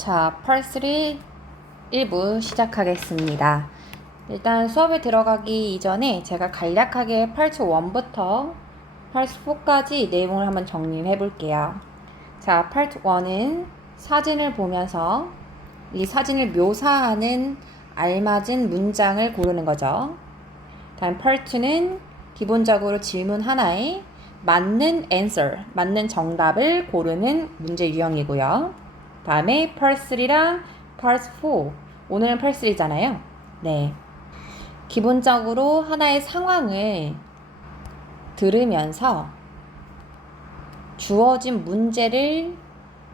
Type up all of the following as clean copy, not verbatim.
자, 펄3 1부 시작하겠습니다. 일단 수업에 들어가기 이전에 제가 간략하게 파트 1부터 파트 4까지 내용을 한번 정리해 볼게요. 자, 파트 1은 사진을 보면서 이 사진을 묘사하는 알맞은 문장을 고르는 거죠. 다음 파트 2는 기본적으로 질문 하나에 맞는 answer, 맞는 정답을 고르는 문제 유형이고요. 다음에 Part 3랑 Part 4. 오늘은 Part 3잖아요. 네. 기본적으로 하나의 상황을 들으면서 주어진 문제를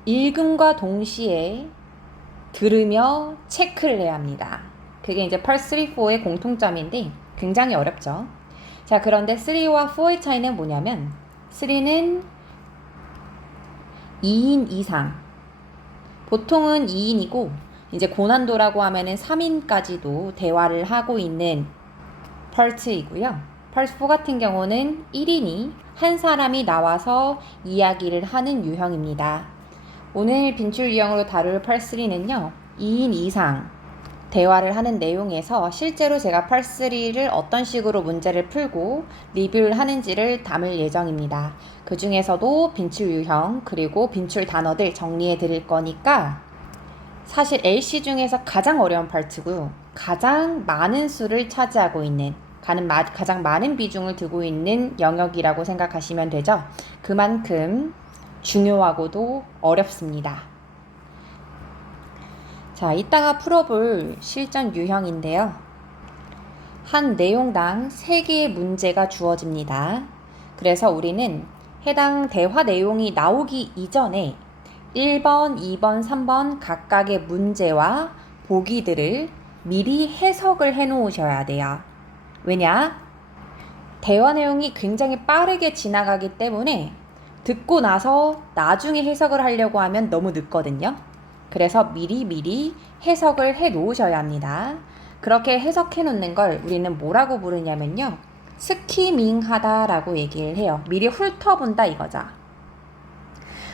읽음과 동시에 들으며 체크를 해야 합니다. 그게 이제 Part 3, 4의 공통점인데 굉장히 어렵죠. 자, 그런데 3와 4의 차이는 뭐냐면 3는 2인 이상, 보통은 2인이고 이제 고난도라고 하면은 3인까지도 대화를 하고 있는 파트이고요. 파트 4 같은 경우는 1인이 한 사람이 나와서 이야기를 하는 유형입니다. 오늘 빈출 유형으로 다룰 파트 3는요. 2인 이상 대화를 하는 내용에서 실제로 제가 파트 3를 어떤 식으로 문제를 풀고 리뷰를 하는지를 담을 예정입니다. 그 중에서도 빈출 유형 그리고 빈출 단어들 정리해 드릴 거니까 사실 LC 중에서 가장 어려운 파트고 가장 많은 수를 차지하고 있는 가장 많은 비중을 두고 있는 영역이라고 생각하시면 되죠. 그만큼 중요하고도 어렵습니다. 자, 이따가 풀어볼 실전 유형인데요. 한 내용당 3개의 문제가 주어집니다. 그래서 우리는 해당 대화 내용이 나오기 이전에 1번, 2번, 3번 각각의 문제와 보기들을 미리 해석을 해 놓으셔야 돼요. 왜냐? 대화 내용이 굉장히 빠르게 지나가기 때문에 듣고 나서 나중에 해석을 하려고 하면 너무 늦거든요. 그래서 미리 해석을 해 놓으셔야 합니다. 그렇게 해석해 놓는 걸 우리는 뭐라고 부르냐면요. 스키밍 하다라고 얘기를 해요. 미리 훑어본다 이거죠.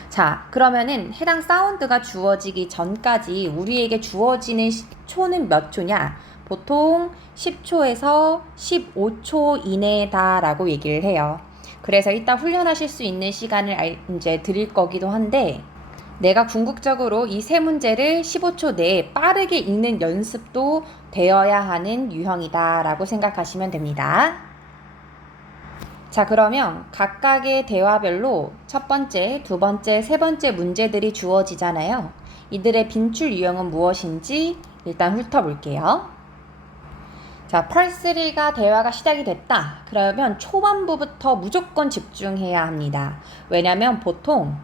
자, 그러면은 해당 사운드가 주어지기 전까지 우리에게 주어지는 초는 몇 초냐? 보통 10초에서 15초 이내다라고 얘기를 해요. 그래서 이따 훈련하실 수 있는 시간을 이제 드릴 거기도 한데 내가 궁극적으로 이 세 문제를 15초 내에 빠르게 읽는 연습도 되어야 하는 유형이다라고 생각하시면 됩니다. 자, 그러면 각각의 대화별로 첫 번째, 두 번째, 세 번째 문제들이 주어지잖아요. 이들의 빈출 유형은 무엇인지 일단 훑어볼게요. 자, 펄3가 대화가 시작이 됐다. 그러면 초반부부터 무조건 집중해야 합니다. 왜냐면 보통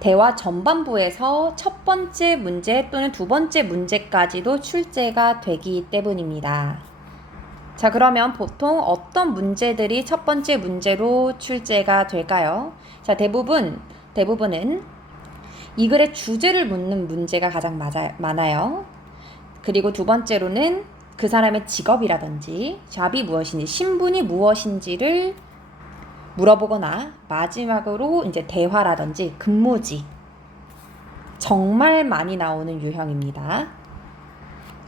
대화 전반부에서 첫 번째 문제 또는 두 번째 문제까지도 출제가 되기 때문입니다. 자, 그러면 보통 어떤 문제들이 첫 번째 문제로 출제가 될까요? 자, 대부분은 이 글의 주제를 묻는 문제가 가장 많아요. 그리고 두 번째로는 그 사람의 직업이라든지 잡이 무엇인지, 신분이 무엇인지를 물어보거나 마지막으로 이제 대화라든지 근무지 정말 많이 나오는 유형입니다.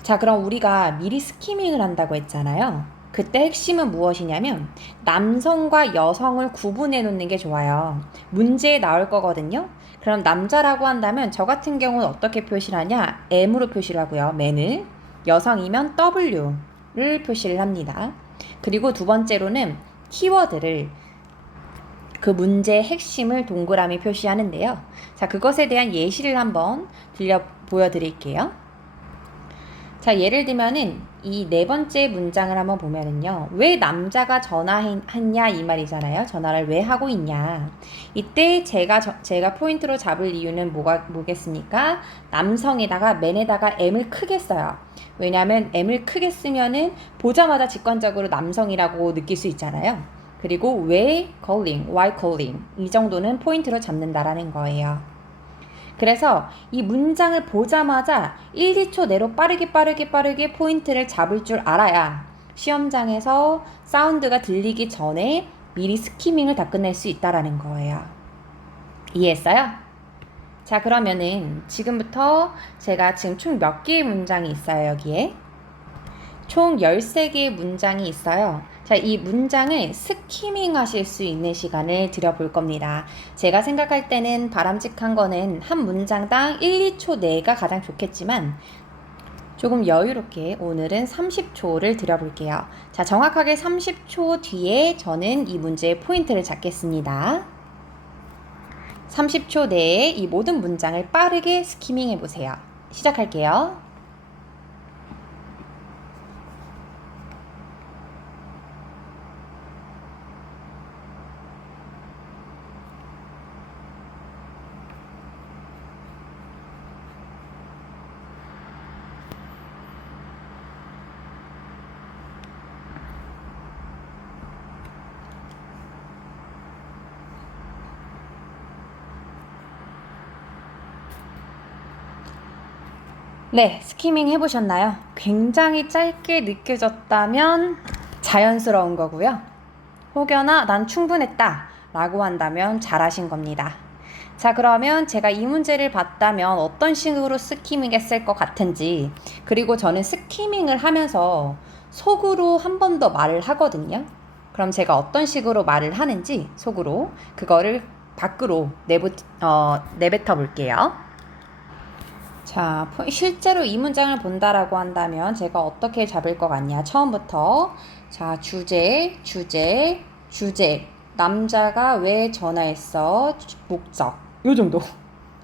자, 그럼 우리가 미리 스키밍을 한다고 했잖아요. 그때 핵심은 무엇이냐면 남성과 여성을 구분해 놓는 게 좋아요. 문제에 나올 거거든요. 그럼 남자라고 한다면 저 같은 경우는 어떻게 표시를 하냐? M으로 표시를 하고요. man을. 여성이면 W를 표시를 합니다. 그리고 두 번째로는 키워드를 그 문제의 핵심을 동그라미 표시하는데요. 자, 그것에 대한 예시를 한번 보여드릴게요. 자, 예를 들면은 이 네 번째 문장을 한번 보면은요. 왜 남자가 전화했냐 이 말이잖아요. 전화를 왜 하고 있냐. 이때 제가 포인트로 잡을 이유는 뭐겠습니까? 남성에다가 man에다가 M을 크게 써요. 왜냐하면 M을 크게 쓰면은 보자마자 직관적으로 남성이라고 느낄 수 있잖아요. 그리고 왜 calling, why calling 이 정도는 포인트로 잡는다라는 거예요. 그래서 이 문장을 보자마자 1, 2초 내로 빠르게 포인트를 잡을 줄 알아야 시험장에서 사운드가 들리기 전에 미리 스키밍을 다 끝낼 수 있다라는 거예요. 이해했어요? 자, 그러면은 지금부터 제가 지금 총 몇 개의 문장이 있어요, 여기에? 총 13개의 문장이 있어요. 자, 이 문장을 스키밍 하실 수 있는 시간을 드려볼 겁니다. 제가 생각할 때는 바람직한 거는 한 문장당 1, 2초 내가 가장 좋겠지만 조금 여유롭게 오늘은 30초를 드려볼게요. 자, 정확하게 30초 뒤에 저는 이 문제의 포인트를 잡겠습니다. 30초 내에 이 모든 문장을 빠르게 스키밍 해보세요. 시작할게요. 네, 스키밍 해보셨나요? 굉장히 짧게 느껴졌다면 자연스러운 거고요. 혹여나 난 충분했다 라고 한다면 잘하신 겁니다. 자, 그러면 제가 이 문제를 봤다면 어떤 식으로 스키밍 했을 것 같은지, 그리고 저는 스키밍을 하면서 속으로 한 번 더 말을 하거든요. 그럼 제가 어떤 식으로 말을 하는지 속으로 그거를 밖으로 내뱉어 볼게요. 자, 실제로 이 문장을 본다라고 한다면 제가 어떻게 잡을 것 같냐? 처음부터 자, 주제. 남자가 왜 전화했어? 목적. 요 정도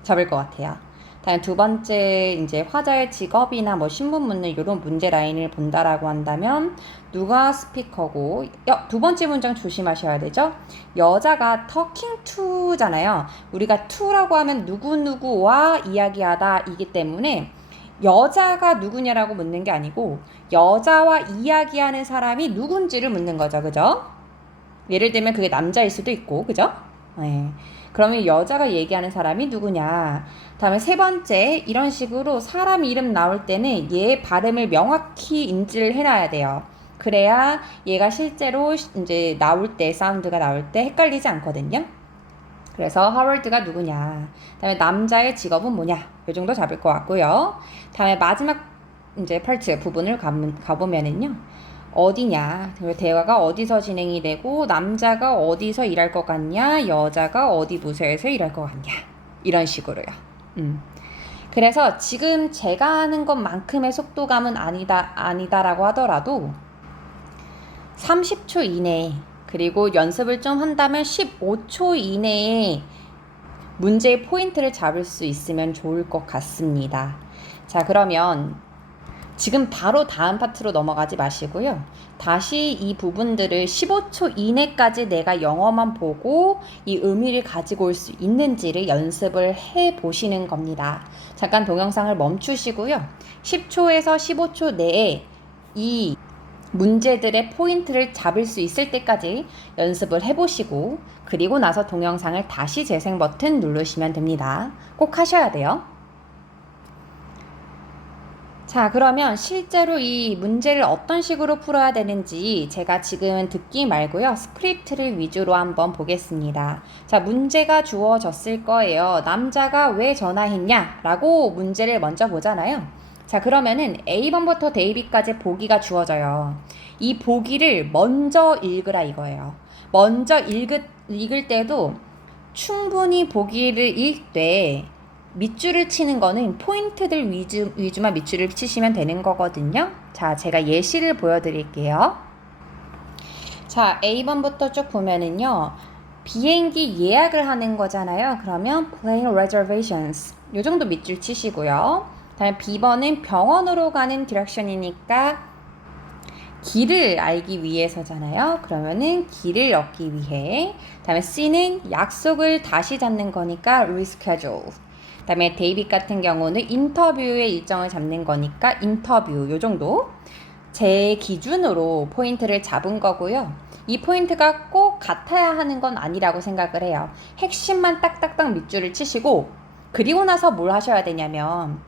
잡을 것 같아요. 다음 두 번째 이제 화자의 직업이나 뭐 신분 묻는 이런 문제 라인을 본다라고 한다면 누가 스피커고 두 번째 문장 조심하셔야 되죠. 여자가 talking to잖아요. 우리가 to라고 하면 누구누구와 이야기하다 이기 때문에 여자가 누구냐라고 묻는 게 아니고 여자와 이야기하는 사람이 누군지를 묻는 거죠. 그죠? 예를 들면 그게 남자일 수도 있고 그죠? 네. 그러면 여자가 얘기하는 사람이 누구냐. 다음에 세 번째, 이런 식으로 사람 이름 나올 때는 얘 발음을 명확히 인지를 해놔야 돼요. 그래야 얘가 실제로 이제 나올 때, 사운드가 나올 때 헷갈리지 않거든요. 그래서 하월드가 누구냐. 다음에 남자의 직업은 뭐냐. 이 정도 잡을 것 같고요. 다음에 마지막 이제 파트 부분을 가보면은요. 어디냐, 대화가 어디서 진행이 되고 남자가 어디서 일할 것 같냐, 여자가 어디 부서에서 일할 것 같냐, 이런 식으로요. 그래서 지금 제가 하는 것만큼의 속도감은 아니다라고 하더라도 30초 이내에, 그리고 연습을 좀 한다면 15초 이내에 문제의 포인트를 잡을 수 있으면 좋을 것 같습니다. 자, 그러면 지금 바로 다음 파트로 넘어가지 마시고요. 다시 이 부분들을 15초 이내까지 내가 영어만 보고 이 의미를 가지고 올 수 있는지를 연습을 해 보시는 겁니다. 잠깐 동영상을 멈추시고요. 10초에서 15초 내에 이 문제들의 포인트를 잡을 수 있을 때까지 연습을 해보시고 그리고 나서 동영상을 다시 재생 버튼 누르시면 됩니다. 꼭 하셔야 돼요. 자, 그러면 실제로 이 문제를 어떤 식으로 풀어야 되는지 제가 지금 듣기 말고요. 스크립트를 위주로 한번 보겠습니다. 자, 문제가 주어졌을 거예요. 남자가 왜 전화했냐? 라고 문제를 먼저 보잖아요. 자, 그러면은 A번부터 B까지 보기가 주어져요. 이 보기를 먼저 읽으라 이거예요. 먼저 읽을 때도 충분히 보기를 읽되 밑줄을 치는 거는 포인트들 위주만 밑줄을 치시면 되는 거거든요. 자, 제가 예시를 보여드릴게요. 자, A번부터 쭉 보면은요. 비행기 예약을 하는 거잖아요. 그러면 plane reservations. 요 정도 밑줄 치시고요. 다음에 B번은 병원으로 가는 디렉션이니까 길을 알기 위해서잖아요. 그러면은 길을 얻기 위해. 다음에 C는 약속을 다시 잡는 거니까 reschedule. 그다음에 데이빗 같은 경우는 인터뷰의 일정을 잡는 거니까 인터뷰 요 정도 제 기준으로 포인트를 잡은 거고요. 이 포인트가 꼭 같아야 하는 건 아니라고 생각을 해요. 핵심만 딱딱딱 밑줄을 치시고 그리고 나서 뭘 하셔야 되냐면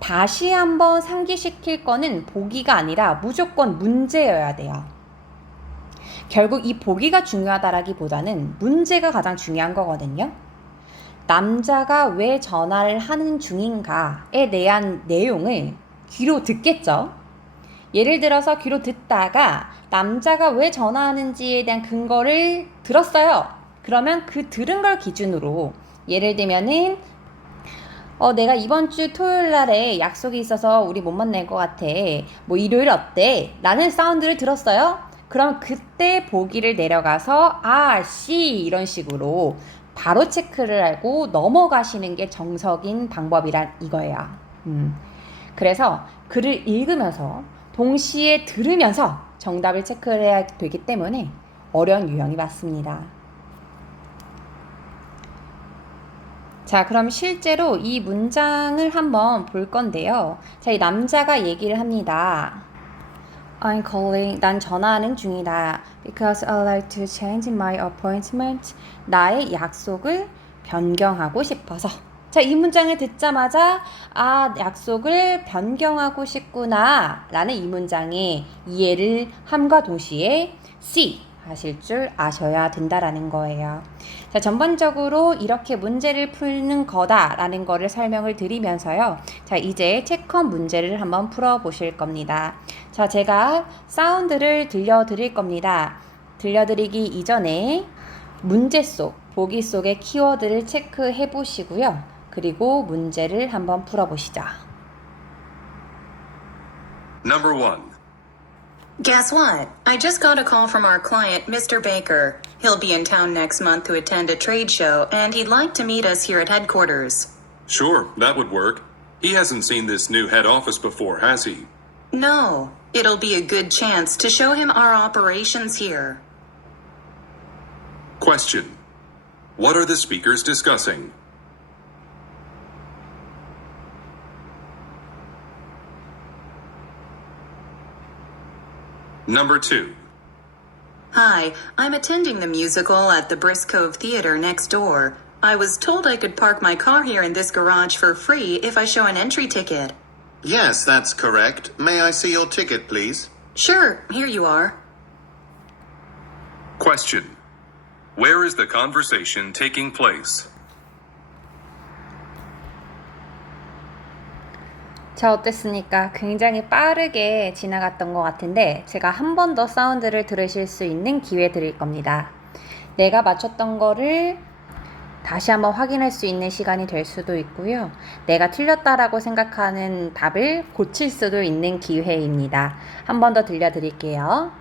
다시 한번 상기시킬 거는 보기가 아니라 무조건 문제여야 돼요. 결국 이 보기가 중요하다라기보다는 문제가 가장 중요한 거거든요. 남자가 왜 전화를 하는 중인가에 대한 내용을 귀로 듣겠죠. 예를 들어서 귀로 듣다가 남자가 왜 전화하는지에 대한 근거를 들었어요. 그러면 그 들은 걸 기준으로 예를 들면은 내가 이번 주 토요일 날에 약속이 있어서 우리 못 만날 것 같아. 뭐 일요일 어때? 라는 사운드를 들었어요. 그럼 그때 보기를 내려가서 C 이런 식으로 바로 체크를 하고 넘어가시는 게 정석인 방법이란 이거예요. 그래서 글을 읽으면서 동시에 들으면서 정답을 체크를 해야 되기 때문에 어려운 유형이 맞습니다. 자, 그럼 실제로 이 문장을 한번 볼 건데요. 자, 이 남자가 얘기를 합니다. I'm calling, 난 전화하는 중이다. Because I'd like to change my appointment. 나의 약속을 변경하고 싶어서. 자, 이 문장을 듣자마자 약속을 변경하고 싶구나 라는 이 문장의 이해를 함과 동시에 C 하실 줄 아셔야 된다라는 거예요. 자, 전반적으로 이렇게 문제를 푸는 거다라는 거를 설명을 드리면서요. 자, 이제 체크원 문제를 한번 풀어보실 겁니다. 자, 제가 사운드를 들려드릴 겁니다. 들려드리기 이전에 문제 속, 보기 속의 키워드를 체크해 보시고요. 그리고 문제를 한번 풀어보시죠. Number 1. Guess what? I just got a call from our client, Mr. Baker. He'll be in town next month to attend a trade show, and he'd like to meet us here at headquarters. Sure, that would work. He hasn't seen this new head office before, has he? No, it'll be a good chance to show him our operations here. Question. What are the speakers discussing? Number 2. Hi, I'm attending the musical at the Brisk Cove Theater next door. I was told I could park my car here in this garage for free if I show an entry ticket. Yes, that's correct. May I see your ticket, please? Sure, here you are. Question. Where is the conversation taking place? 자, 어땠습니까? 굉장히 빠르게 지나갔던 것 같은데 제가 한 번 더 사운드를 들으실 수 있는 기회 드릴 겁니다. 내가 맞췄던 거를 다시 한번 확인할 수 있는 시간이 될 수도 있고요. 내가 틀렸다라고 생각하는 답을 고칠 수도 있는 기회입니다. 한 번 더 들려드릴게요.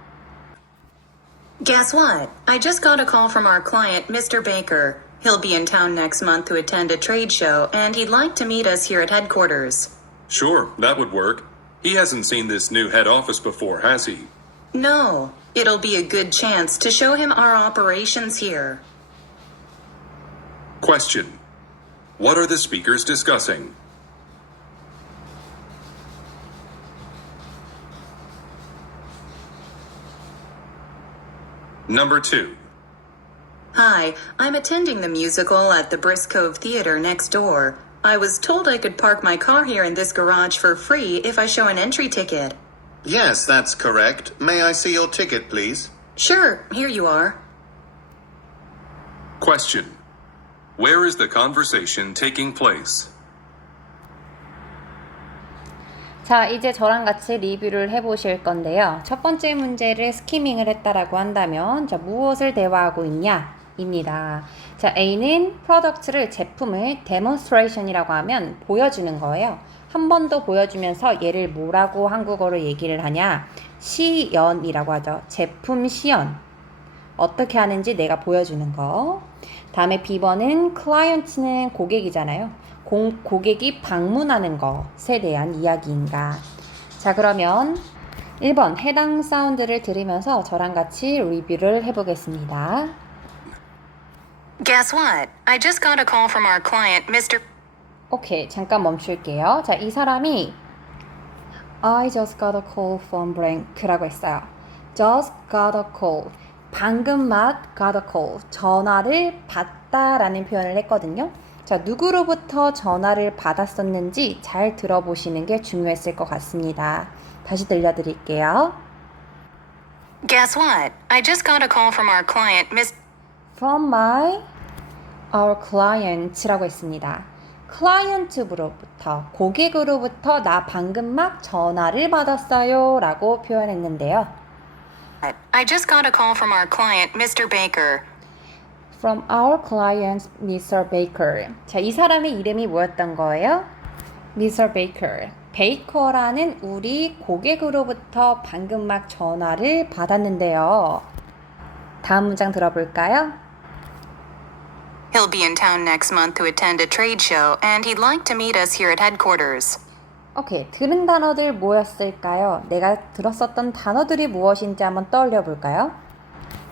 Guess what? I just got a call from our client, Mr. Baker. He'll be in town next month to attend a trade show, and he'd like to meet us here at headquarters. Sure, that would work. He hasn't seen this new head office before, has he? No, it'll be a good chance to show him our operations here. Question. What are the speakers discussing? Number 2. Hi, I'm attending the musical at the Brisk Cove Theater next door. I was told I could park my car here in this garage for free if I show an entry ticket. Yes, that's correct. May I see your ticket, please? Sure, here you are. Question. Where is the conversation taking place? 자, 이제 저랑 같이 리뷰를 해보실 건데요. 첫 번째 문제를 스키밍을 했다라고 한다면 무엇을 대화하고 있냐? 입니다. 자, A는 프로덕트를 제품을 데몬스트레이션이라고 하면 보여주는 거예요. 한 번 더 보여주면서 얘를 뭐라고 한국어로 얘기를 하냐? 시연이라고 하죠. 제품 시연. 어떻게 하는지 내가 보여주는 거. 다음에 B번은 클라이언트는 고객이잖아요. 고객이 방문하는 것에 대한 이야기인가. 자, 그러면 1번 해당 사운드를 들으면서 저랑 같이 리뷰를 해보겠습니다. Guess what? I just got a call from our client, Mr. 오케이, 잠깐 멈출게요. 자, 이 사람이 I just got a call from blank라고 했어요. Just got a call. 방금 막 got a call. 전화를 받다라는 표현을 했거든요. 자, 누구로부터 전화를 받았었는지 잘 들어보시는 게 중요했을 것 같습니다. 다시 들려드릴게요. Guess what? I just got a call from our client, Miss. From my our client라고 했습니다. 클라이언트로부터, 고객으로부터 나 방금 막 전화를 받았어요 라고 표현했는데요. I just got a call from our client, Mr. Baker. From our client, Mr. Baker. 자, 이 사람의 이름이 뭐였던 거예요? Mr. Baker. 베이커라는 우리 고객으로부터 방금 막 전화를 받았는데요. 다음 문장 들어볼까요? He'll be in town next month to attend a trade show, and he'd like to meet us here at headquarters. 오케이, 들은 단어들 뭐였을까요? 내가 들었었던 단어들이 무엇인지 한번 떠올려 볼까요?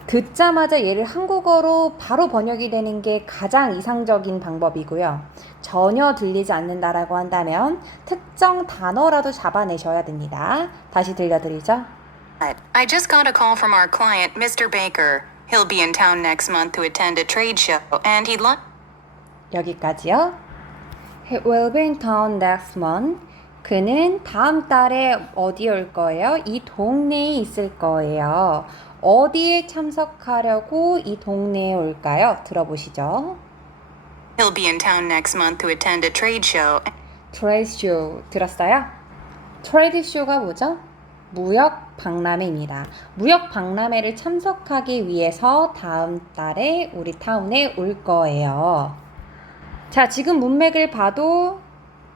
듣자마자 얘를 한국어로 바로 번역이 되는 게 가장 이상적인 방법이고요. 전혀 들리지 않는다라고 한다면 특정 단어라도 잡아내셔야 됩니다. 다시 들려드리죠. I just got a call from our client, Mr. Baker. He'll be in town next month to attend a trade show, and he'd like... 여기까지요. He will be in town next month. 그는 다음 달에 어디에 올 거예요? 이 동네에 있을 거예요. 어디에 참석하려고 이 동네에 올까요? 들어보시죠. He'll be in town next month to attend a trade show. 트레이드 쇼 들었어요? 트레이드 쇼가 뭐죠? 무역 박람회입니다. 무역 박람회를 참석하기 위해서 다음 달에 우리 타운에 올 거예요. 자, 지금 문맥을 봐도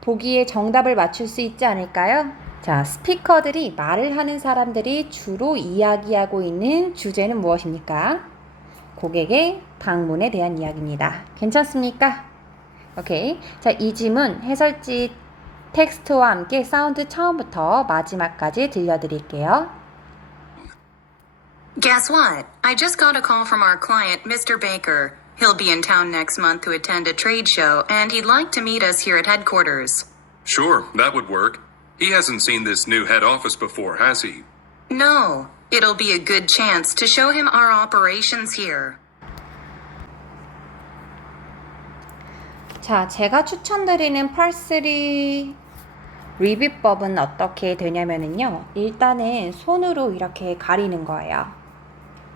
보기에 정답을 맞출 수 있지 않을까요? 자, 스피커들이 말을 하는 사람들이 주로 이야기하고 있는 주제는 무엇입니까? 고객의 방문에 대한 이야기입니다. 괜찮습니까? 오케이. 자, 이 지문 해설지 텍스트와 함께 사운드 처음부터 마지막까지 들려드릴게요. Guess what? I just got a call from our client, Mr. Baker. He'll be in town next month to attend a trade show, and he'd like to meet us here at headquarters. Sure, that would work. He hasn't seen this new head office before, has he? No, it'll be a good chance to show him our operations here. 자, 제가 추천드리는 parsley 리뷰법은 어떻게 되냐면은요. 일단은 손으로 이렇게 가리는 거예요.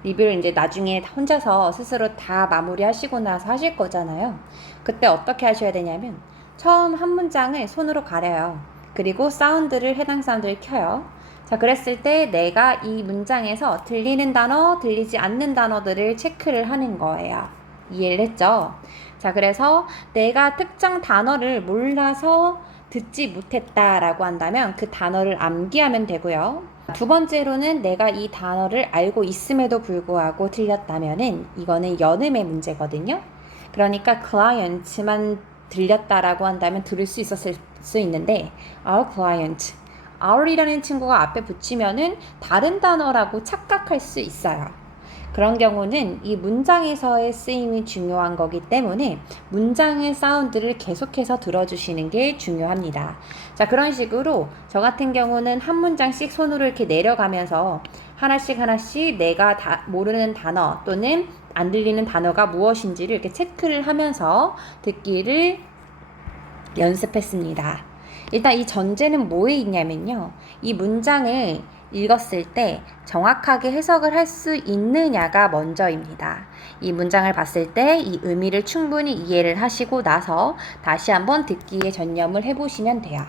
리뷰를 이제 나중에 혼자서 스스로 다 마무리하시고 나서 하실 거잖아요. 그때 어떻게 하셔야 되냐면 처음 한 문장을 손으로 가려요. 그리고 사운드를 해당 사운드를 켜요. 자, 그랬을 때 내가 이 문장에서 들리는 단어, 들리지 않는 단어들을 체크를 하는 거예요. 이해를 했죠? 자, 그래서 내가 특정 단어를 몰라서 듣지 못했다라고 한다면 그 단어를 암기하면 되고요. 두 번째로는 내가 이 단어를 알고 있음에도 불구하고 틀렸다면은 이거는 연음의 문제거든요. 그러니까 client만 들렸다라고 한다면 들을 수 있었을 수 있는데 our client, our이라는 친구가 앞에 붙이면은 다른 단어라고 착각할 수 있어요. 그런 경우는 이 문장에서의 쓰임이 중요한 거기 때문에 문장의 사운드를 계속해서 들어주시는 게 중요합니다. 자, 그런 식으로 저 같은 경우는 한 문장씩 손으로 이렇게 내려가면서 하나씩 내가 모르는 단어 또는 안 들리는 단어가 무엇인지를 이렇게 체크를 하면서 듣기를 연습했습니다. 일단 이 전제는 뭐에 있냐면요. 이 문장을 읽었을 때 정확하게 해석을 할 수 있느냐가 먼저입니다. 이 문장을 봤을 때 이 의미를 충분히 이해를 하시고 나서 다시 한번 듣기에 전념을 해보시면 돼요.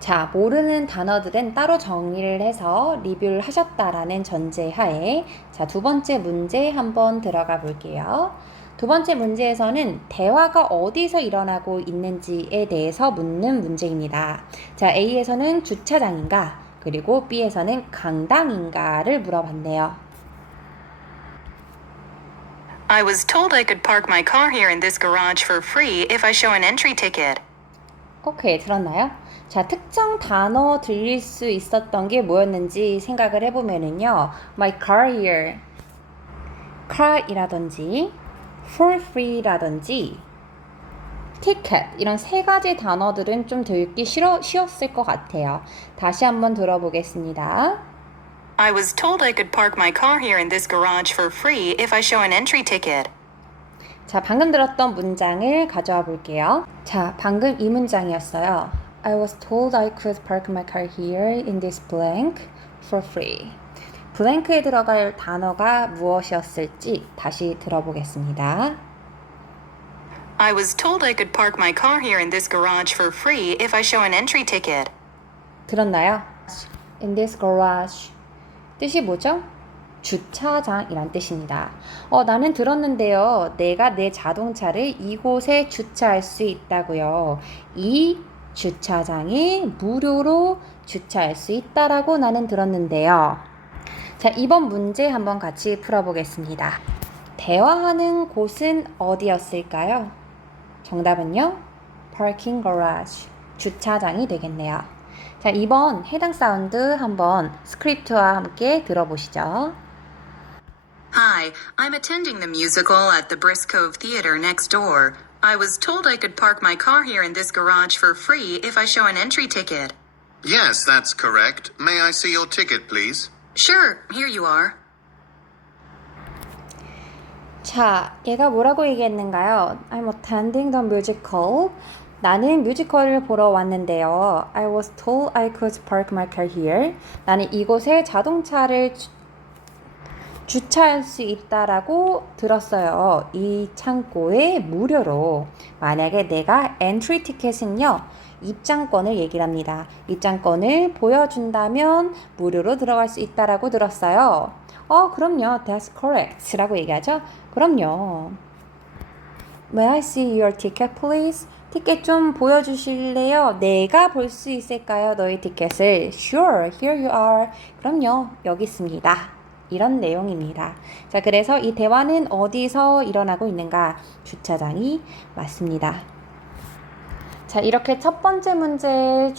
자, 모르는 단어들은 따로 정리를 해서 리뷰를 하셨다라는 전제하에 자, 두 번째 문제 한번 들어가 볼게요. 두 번째 문제에서는 대화가 어디서 일어나고 있는지에 대해서 묻는 문제입니다. 자, A에서는 주차장인가, 그리고 B에서는 강당인가를 물어봤네요. I was told I could park my car here in this garage for free if I show an entry ticket. 오케이, 들었나요? 자, 특정 단어 들릴 수 있었던 게 뭐였는지 생각을 해보면은요. My car here, car이라든지 for free라든지 ticket 이런 세 가지 단어들은 좀 듣기 쉬웠을 것 같아요. 다시 한번 들어보겠습니다. I was told I could park my car here in this garage for free if I show an entry ticket. 자, 방금 들었던 문장을 가져와 볼게요. 자, 방금 이 문장이었어요. I was told I could park my car here in this blank for free. 블랭크에 들어갈 단어가 무엇이었을지 다시 들어보겠습니다. I was told I could park my car here in this garage for free if I show an entry ticket. 들었나요? In this garage. 뜻이 뭐죠? 주차장이란 뜻입니다. 나는 들었는데요. 내가 내 자동차를 이곳에 주차할 수 있다고요. 이 주차장에 무료로 주차할 수 있다라고 나는 들었는데요. 자, 이번 문제 한번 같이 풀어보겠습니다. 대화하는 곳은 어디였을까요? 정답은요? parking garage. 주차장이 되겠네요. 자, 이번 해당 사운드 한번 스크립트와 함께 들어보시죠. Hi, I'm attending the musical at the Briscove Theater next door. I was told I could park my car here in this garage for free if I show an entry ticket. Yes, that's correct. May I see your ticket, please? Sure, here you are. 자, 얘가 뭐라고 얘기했는가요? I'm attending the musical. 나는 뮤지컬을 보러 왔는데요. I was told I could park my car here. 나는 이곳에 자동차를 주차할 수 있다라고 들었어요. 이 창고에 무료로. 만약에 내가 엔트리 티켓은요, 입장권을 얘기를 합니다. 입장권을 보여준다면 무료로 들어갈 수 있다라고 들었어요. 그럼요. That's correct. 라고 얘기하죠. 그럼요. May I see your ticket, please? 티켓 좀 보여주실래요? 내가 볼 수 있을까요? 너의 티켓을. Sure, here you are. 그럼요. 여기 있습니다. 이런 내용입니다. 자, 그래서 이 대화는 어디서 일어나고 있는가? 주차장이 맞습니다. 자, 이렇게 첫 번째 문제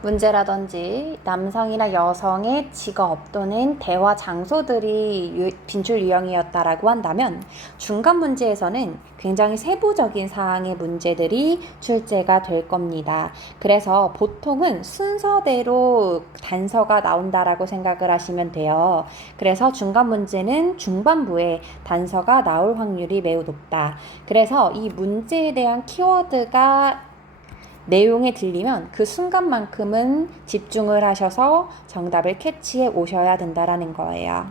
문제라든지 남성이나 여성의 직업 또는 대화 장소들이 빈출 유형이었다라고 한다면 중간 문제에서는 굉장히 세부적인 사항의 문제들이 출제가 될 겁니다. 그래서 보통은 순서대로 단서가 나온다라고 생각을 하시면 돼요. 그래서 중간 문제는 중반부에 단서가 나올 확률이 매우 높다. 그래서 이 문제에 대한 키워드가 내용에 들리면 그 순간만큼은 집중을 하셔서 정답을 캐치해 오셔야 된다라는 거예요.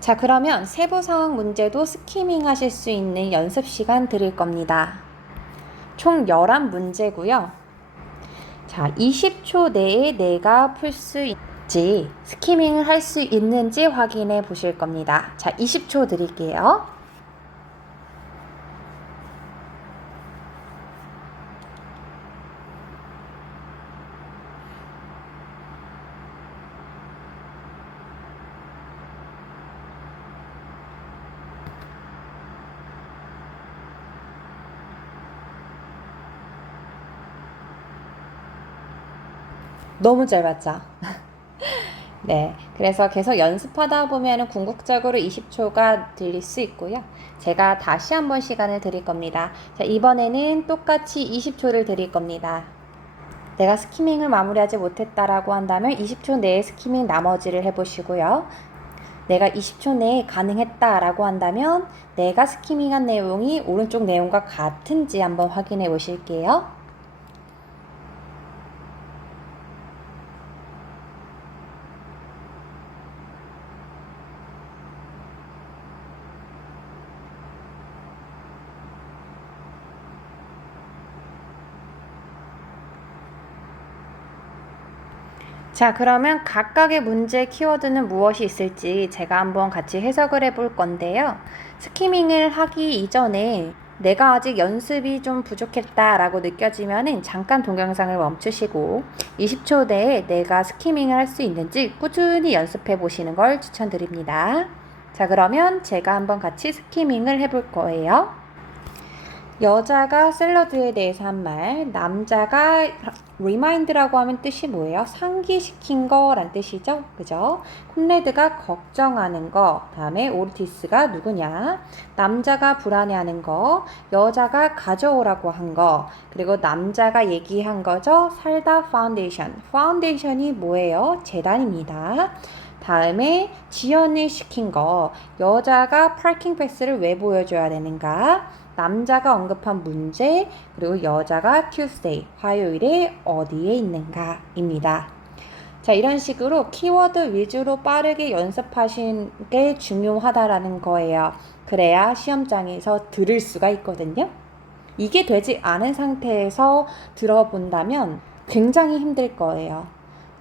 자, 그러면 세부사항 문제도 스키밍 하실 수 있는 연습 시간 드릴 겁니다. 총 11문제고요. 자, 20초 내에 내가 풀 수 있지, 스키밍을 할 수 있는지 확인해 보실 겁니다. 자, 20초 드릴게요. 너무 짧았죠? 네, 그래서 계속 연습하다 보면 궁극적으로 20초가 들릴 수 있고요. 제가 다시 한번 시간을 드릴 겁니다. 자, 이번에는 똑같이 20초를 드릴 겁니다. 내가 스키밍을 마무리하지 못했다라고 한다면 20초 내에 스키밍 나머지를 해보시고요. 내가 20초 내에 가능했다라고 한다면 내가 스키밍한 내용이 오른쪽 내용과 같은지 한번 확인해 보실게요. 자, 그러면 각각의 문제 키워드는 무엇이 있을지 제가 한번 같이 해석을 해볼 건데요. 스키밍을 하기 이전에 내가 아직 연습이 좀 부족했다라고 느껴지면은 잠깐 동영상을 멈추시고 20초 내에 내가 스키밍을 할 수 있는지 꾸준히 연습해 보시는 걸 추천드립니다. 자, 그러면 제가 한번 같이 스키밍을 해볼 거예요. 여자가 샐러드에 대해서 한 말, 남자가 remind라고 하면 뜻이 뭐예요? 상기시킨 거란 뜻이죠? 그죠? 콘레드가 걱정하는 거, 다음에 오르티스가 누구냐? 남자가 불안해하는 거, 여자가 가져오라고 한 거, 그리고 남자가 얘기한 거죠? 살다 파운데이션. 파운데이션이 뭐예요? 재단입니다. 다음에 지연을 시킨 거, 여자가 파킹 패스를 왜 보여줘야 되는가? 남자가 언급한 문제, 그리고 여자가 Tuesday, 화요일에 어디에 있는가 입니다. 자, 이런 식으로 키워드 위주로 빠르게 연습하시는 게 중요하다라는 거예요. 그래야 시험장에서 들을 수가 있거든요. 이게 되지 않은 상태에서 들어본다면 굉장히 힘들 거예요.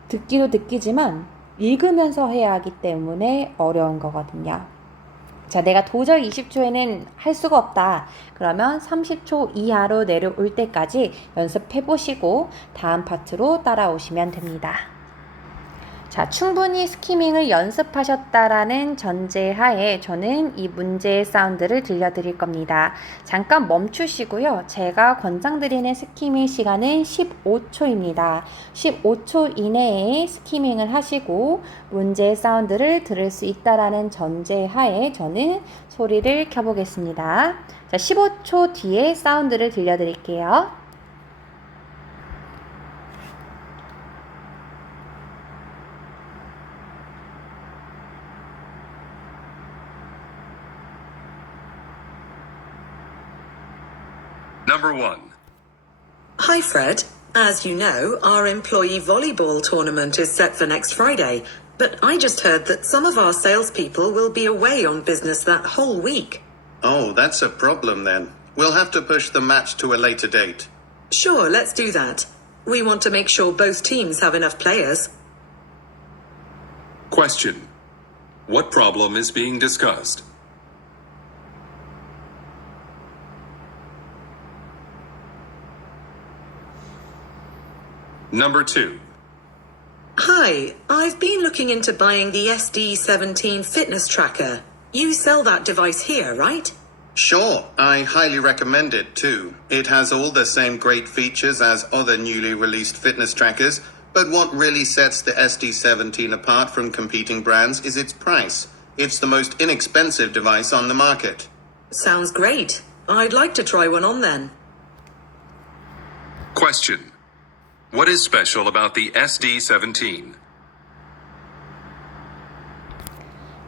듣기도 듣기지만 읽으면서 해야 하기 때문에 어려운 거거든요. 자, 내가 도저히 20초에는 할 수가 없다. 그러면 30초 이하로 내려올 때까지 연습해 보시고 다음 파트로 따라오시면 됩니다. 자, 충분히 스키밍을 연습하셨다라는 전제하에 저는 이 문제의 사운드를 들려드릴 겁니다. 잠깐 멈추시고요. 제가 권장드리는 스키밍 시간은 15초입니다. 15초 이내에 스키밍을 하시고 문제의 사운드를 들을 수 있다라는 전제하에 저는 소리를 켜보겠습니다. 자, 15초 뒤에 사운드를 들려드릴게요. Number 1. Hi, Fred. As you know, our employee volleyball tournament is set for next Friday, but I just heard that some of our salespeople will be away on business that whole week. Oh, that's a problem then. We'll have to push the match to a later date. Sure, let's do that. We want to make sure both teams have enough players. Question. What problem is being discussed? Number 2. Hi, I've been looking into buying the SD17 fitness tracker. You sell that device here, right? Sure, I highly recommend it too. It has all the same great features as other newly released fitness trackers, but what really sets the SD17 apart from competing brands is its price. It's the most inexpensive device on the market. Sounds great. I'd like to try one on then. Question. What is special about the SD17?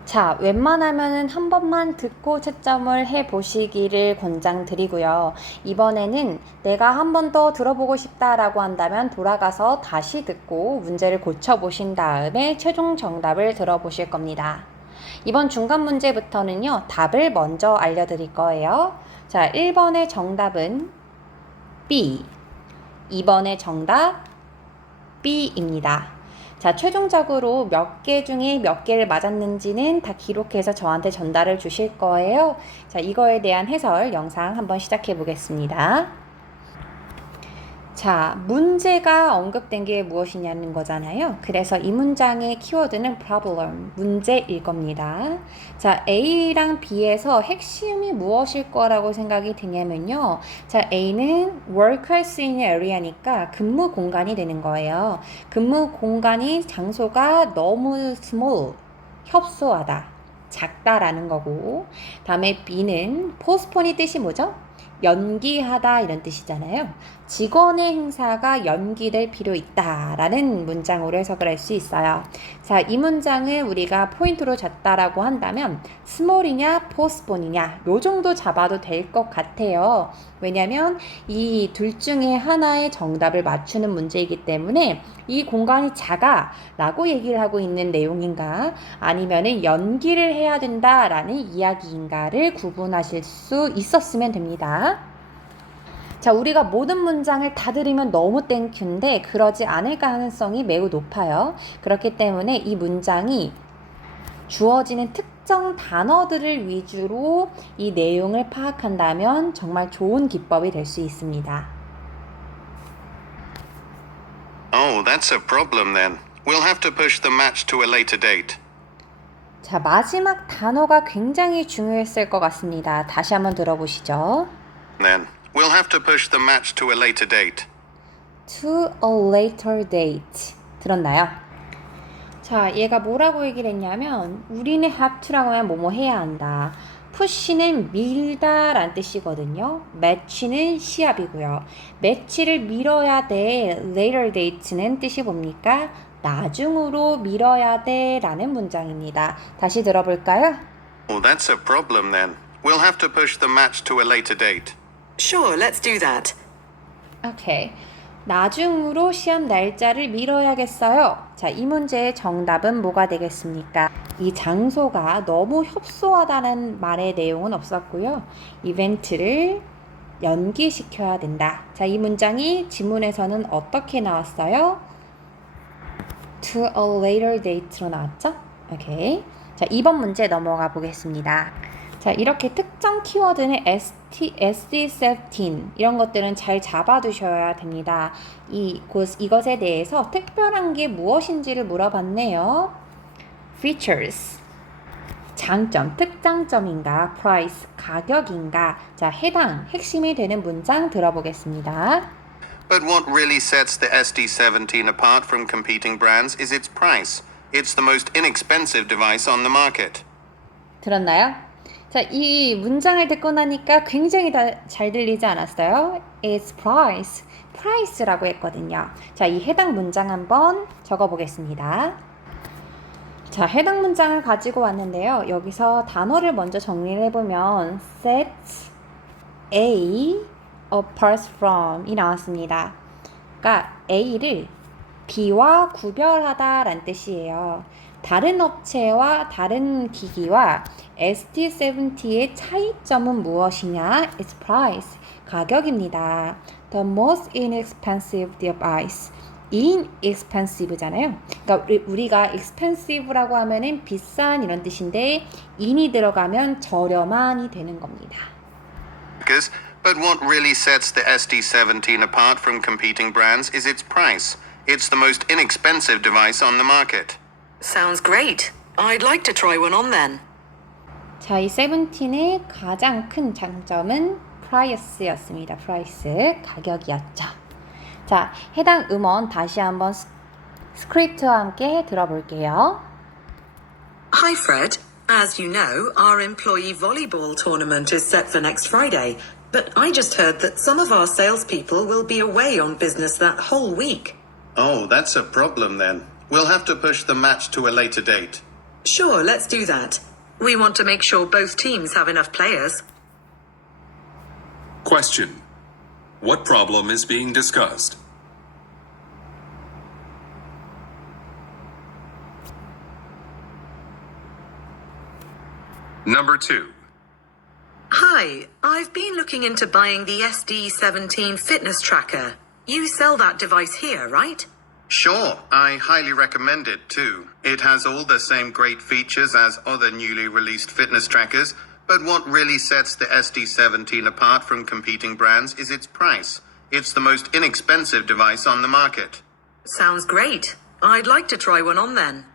자, 웬만하면은 한 번만 듣고 채점을 해 보시기를 권장드리고요. 이번에는 내가 한 번 더 들어보고 싶다라고 한다면 돌아가서 다시 듣고 문제를 고쳐보신 다음에 최종 정답을 들어보실 겁니다. 이번 중간 문제부터는요, 답을 먼저 알려드릴 거예요. 자, 1번의 정답은 B, 2번의 정답 B입니다. 자, 최종적으로 몇 개 중에 몇 개를 맞았는지는 다 기록해서 저한테 전달을 주실 거예요. 자, 이거에 대한 해설 영상 한번 시작해 보겠습니다. 자, 문제가 언급된 게 무엇이냐는 거잖아요. 그래서 이 문장의 키워드는 problem, 문제일 겁니다. 자, A랑 B에서 핵심이 무엇일 거라고 생각이 드냐면요. 자, A는 work할 수 있는 area니까 근무 공간이 되는 거예요. 근무 공간이 장소가 너무 small, 협소하다, 작다라는 거고, 다음에 B는 postpone이 뜻이 뭐죠? 연기하다 이런 뜻이잖아요. 직원의 행사가 연기될 필요 있다라는 문장으로 해석을 할 수 있어요. 자, 이 문장을 우리가 포인트로 잡다라고 한다면 small이냐 postpone이냐 요 정도 잡아도 될 것 같아요. 왜냐하면 이 둘 중에 하나의 정답을 맞추는 문제이기 때문에 이 공간이 작아 라고 얘기를 하고 있는 내용인가 아니면은 연기를 해야 된다라는 이야기인가를 구분하실 수 있었으면 됩니다. 자, 우리가 모든 문장을 다 들으면 너무 땡큐인데 그러지 않을 가능성이 매우 높아요. 그렇기 때문에 이 문장이 주어지는 특정 단어들을 위주로 이 내용을 파악한다면 정말 좋은 기법이 될 수 있습니다. Oh, that's a problem then. We'll have to push the match to a later date. 자, 마지막 단어가 굉장히 중요했을 것 같습니다. 다시 한번 들어보시죠. Then, we'll have to push the match to a later date. To a later date. 들었나요? 자, 얘가 뭐라고 얘기를 했냐면 우리는 have to라고 하면 뭐뭐 해야 한다. push는 밀다 라는 뜻이거든요. match는 시합이고요. match를 미뤄야 돼. later date는 뜻이 뭡니까? 나중으로 미뤄야 돼 라는 문장입니다. 다시 들어볼까요? Oh, that's a problem then. We'll have to push the match to a later date. Sure, let's do that. 오케이. 나중으로 시험 날짜를 미뤄야겠어요. 자, 이 문제의 정답은 뭐가 되겠습니까? 이 장소가 너무 협소하다는 말의 내용은 없었고요. 이벤트를 연기시켜야 된다. 자, 이 문장이 지문에서는 어떻게 나왔어요? To a later date로 나왔죠? 오케이. 자, 2번 문제 넘어가 보겠습니다. 자, 이렇게 특정 키워드는 SD17 이런 것들은 잘 잡아두셔야 됩니다. 이것에 대해서 특별한 게 무엇인지를 물어봤네요. Features, 장점, 특장점인가, price, 가격인가. 자, 해당, 핵심이 되는 문장 들어보겠습니다. But what really sets the SD17 apart from competing brands is its price. It's the most inexpensive device on the market. 들었나요? 자, 이 문장을 듣고 나니까 굉장히 잘 들리지 않았어요? Its price, price라고 했거든요. 자, 이 해당 문장 한번 적어보겠습니다. 자, 해당 문장을 가지고 왔는데요. 여기서 단어를 먼저 정리를 해보면 sets A apart from 이 나왔습니다. 그러니까 A를 B와 구별하다 라는 뜻이에요. 다른 업체와 다른 기기와 SD70의 차이점은 무엇이냐? Its price, 가격입니다. The most inexpensive device. inexpensive잖아요. 그러니까 우리가 expensive라고 하면은 비싼 이런 뜻인데 in이 들어가면 저렴한이 되는 겁니다. But what really sets the SD17 apart from competing brands is its price. It's the most inexpensive device on the market. Sounds great. I'd like to try one on then. 자, 이 17의 가장 큰 장점은 price였습니다. price, 가격이었죠. 자, 해당 음원 다시 한번 스크립트와 함께 들어볼게요. Hi, Fred. As you know, our employee volleyball tournament is set for next Friday, but I just heard that some of our salespeople will be away on business that whole week. Oh, that's a problem then. We'll have to push the match to a later date. Sure, let's do that. We want to make sure both teams have enough players. Question. What problem is being discussed? Number 2. Hi, I've been looking into buying the SD17 fitness tracker. You sell that device here, right? Sure, I highly recommend it too. It has all the same great features as other newly released fitness trackers, but what really sets the SD17 apart from competing brands is its price. It's the most inexpensive device on the market. Sounds great. I'd like to try one on then.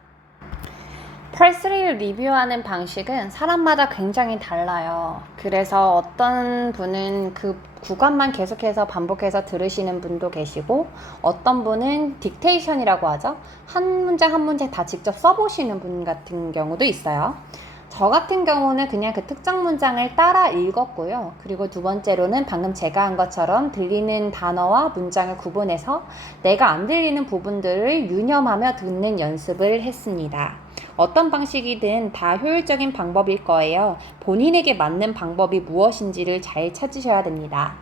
펄스를 리뷰하는 방식은 사람마다 굉장히 달라요. 그래서 어떤 분은 그 구간만 계속해서 반복해서 들으시는 분도 계시고 어떤 분은 딕테이션이라고 하죠. 한 문제 한 문제 다 직접 써보시는 분 같은 경우도 있어요. 저 같은 경우는 그냥 그 특정 문장을 따라 읽었고요. 그리고 두 번째로는 방금 제가 한 것처럼 들리는 단어와 문장을 구분해서 내가 안 들리는 부분들을 유념하며 듣는 연습을 했습니다. 어떤 방식이든 다 효율적인 방법일 거예요. 본인에게 맞는 방법이 무엇인지를 잘 찾으셔야 됩니다.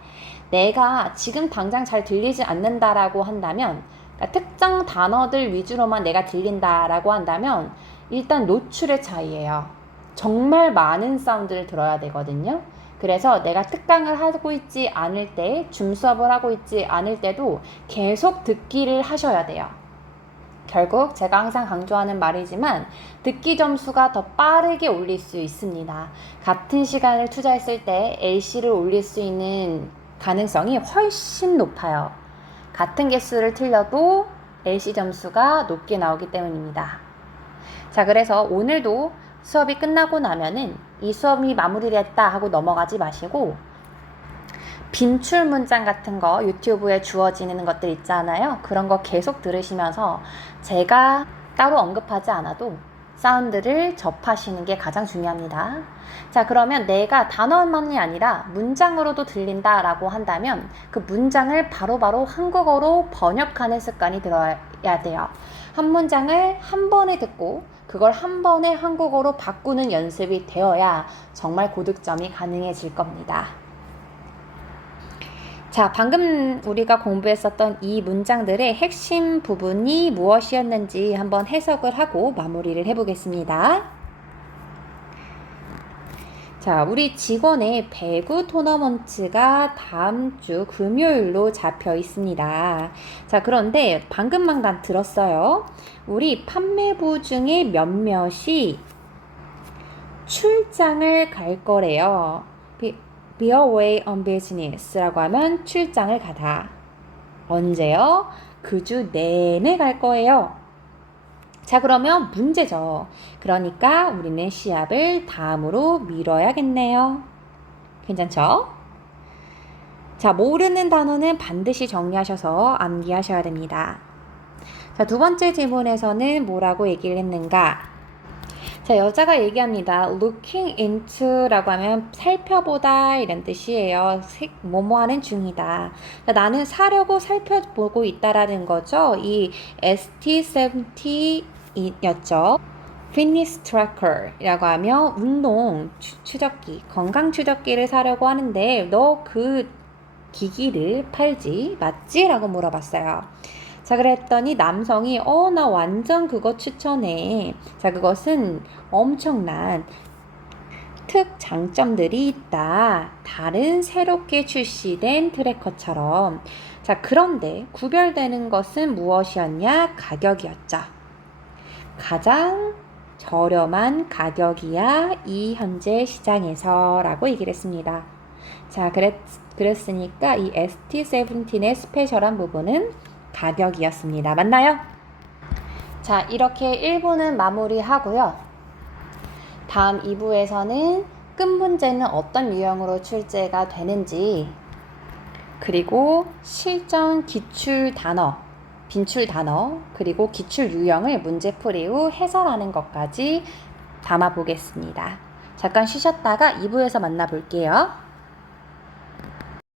내가 지금 당장 잘 들리지 않는다라고 한다면, 그러니까 특정 단어들 위주로만 내가 들린다라고 한다면 일단 노출의 차이예요. 정말 많은 사운드를 들어야 되거든요. 그래서 내가 특강을 하고 있지 않을 때, 줌 수업을 하고 있지 않을 때도 계속 듣기를 하셔야 돼요. 결국 제가 항상 강조하는 말이지만 듣기 점수가 더 빠르게 올릴 수 있습니다. 같은 시간을 투자했을 때 LC를 올릴 수 있는 가능성이 훨씬 높아요. 같은 개수를 틀려도 LC 점수가 높게 나오기 때문입니다. 자, 그래서 오늘도 수업이 끝나고 나면은 이 수업이 마무리됐다 하고 넘어가지 마시고 빈출 문장 같은 거 유튜브에 주어지는 것들 있잖아요. 그런 거 계속 들으시면서 제가 따로 언급하지 않아도 사운드를 접하시는 게 가장 중요합니다. 자, 그러면 내가 단어만이 아니라 문장으로도 들린다라고 한다면 그 문장을 바로바로 한국어로 번역하는 습관이 들어야 돼요. 한 문장을 한 번에 듣고 그걸 한 번에 한국어로 바꾸는 연습이 되어야 정말 고득점이 가능해질 겁니다. 자, 방금 우리가 공부했었던 이 문장들의 핵심 부분이 무엇이었는지 한번 해석을 하고 마무리를 해보겠습니다. 자, 우리 직원의 배구 토너먼트가 다음 주 금요일로 잡혀 있습니다. 자, 그런데 방금만 다 들었어요. 우리 판매부 중에 몇몇이 출장을 갈 거래요. Be away on business라고 하면 출장을 가다. 언제요? 그 주 내내 갈 거예요. 자, 그러면 문제죠. 그러니까 우리는 시합을 다음으로 미뤄야겠네요. 괜찮죠? 자, 모르는 단어는 반드시 정리하셔서 암기하셔야 됩니다. 자, 두 번째 질문에서는 뭐라고 얘기를 했는가? 자, 여자가 얘기합니다. looking into라고 하면 살펴보다 이런 뜻이에요. 뭐뭐 하는 중이다. 자, 나는 사려고 살펴보고 있다라는 거죠. 이 ST70였죠. Fitness Tracker이라고 하면 운동 추적기, 건강 추적기를 사려고 하는데 너 그 기기를 팔지 맞지? 라고 물어봤어요. 자, 그랬더니 남성이 나 완전 그거 추천해. 자, 그것은 엄청난 특장점들이 있다. 다른 새롭게 출시된 트래커처럼. 자, 그런데 구별되는 것은 무엇이었냐? 가격이었죠. 가장 저렴한 가격이야 이 현재 시장에서 라고 얘기를 했습니다. 자, 그랬으니까 이 ST17의 스페셜한 부분은 가격이었습니다. 맞나요? 자, 이렇게 1부는 마무리하고요. 다음 2부에서는 끝 문제는 어떤 유형으로 출제가 되는지, 그리고 실전 기출 단어, 빈출 단어, 그리고 기출 유형을 문제풀이 후 해설하는 것까지 담아보겠습니다. 잠깐 쉬셨다가 2부에서 만나볼게요.